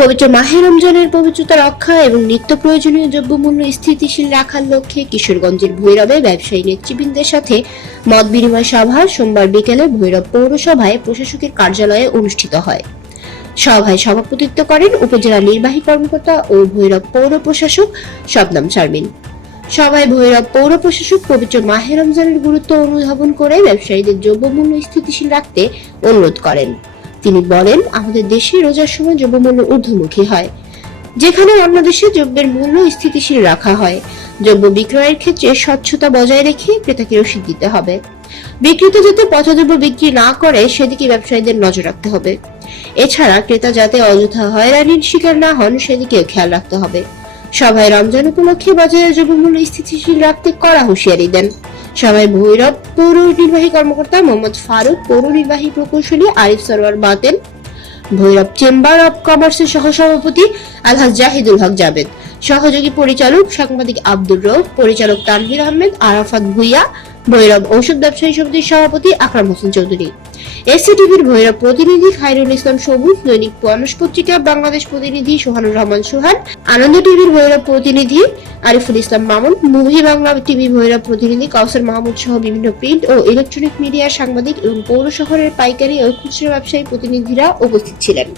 পবিত্র মাহে রমজানের পবিত্রতা রক্ষা এবং নিত্য প্রয়োজনীয় দ্রব্যমূল্য স্থিতিশীল রাখার লক্ষ্যে কিশোরগঞ্জের ভৈরবে ব্যবসায়ী নেতৃবৃন্দের সাথে মত বিনিময় সভা সোমবার বিকেলে ভৈরব পৌরসভায় প্রশাসকের কার্যালয়ে অনুষ্ঠিত হয়। সভায় সভাপতিত্ব করেন উপজেলা নির্বাহী কর্মকর্তা ও ভৈরব পৌর প্রশাসক শবনম শারমিন। সভায় ভৈরব পৌর প্রশাসক পবিত্র মাহে রমজানের গুরুত্ব অনুধাবন করে ব্যবসায়ীদের দ্রব্যমূল্য স্থিতিশীল রাখতে অনুরোধ করেন। তিনি বলেন, আমাদের দেশে রোজার সময় দ্রব্যমূল্য ঊর্ধ্বমুখী হয়, যেখানে অন্য দেশে দ্রব্যের মূল্য স্থিতিশীল রাখা হয়। দ্রব্য বিক্রয়ের ক্ষেত্রে স্বচ্ছতা বজায় রেখে ক্রেতাকে রসিদ দিতে হবে। বিক্রেতা যাতে পচা বিক্রি না করে সেদিকে ব্যবসায়ীদের নজর রাখতে হবে। এছাড়া ক্রেতা যাতে অযথা হয়রানির শিকার না হন সেদিকেও খেয়াল রাখতে হবে। সভায় রমজান উপলক্ষে বাজারে দ্রব্যমূল্য স্থিতিশীল রাখতে কড়া হুঁশিয়ারি দেন। সভায় ভৈরব পৌর নির্বাহী কর্মকর্তা মোহাম্মদ ফারুক, পৌর নির্বাহী প্রকৌশলী আরিফ সরওয়ার বাতেন, ভৈরব চেম্বার অব কমার্সের সহসভাপতি আলহাজ জাহিদুল হক জাবেদ, সহযোগী পরিচালক সাংবাদিক আব্দুর রউফ, পরিচালক তানভীর আহমেদ, আরাফাত ভুইয়া, ভৈরব ঔষধ ব্যবসায়ী সমিতির সভাপতি আকরাম হোসেন চৌধুরী, এসসিটিভির ভৈরব প্রতিনিধি খায়রুল ইসলাম সবুজ, দৈনিক মানুষ পত্রিকা বাংলাদেশ প্রতিনিধি সোহানুর রহমান সোহান, আনন্দ টিভির ভৈরব প্রতিনিধি আরিফুল ইসলাম মামুন, মুভি বাংলা টিভি ভৈরব প্রতিনিধি কাউসার মাহমুদ সহ বিভিন্ন প্রিন্ট ও ইলেকট্রনিক মিডিয়ার সাংবাদিক এবং পৌর শহরের পাইকারি ও খুচরা ব্যবসায়ী প্রতিনিধিরা উপস্থিত ছিলেন।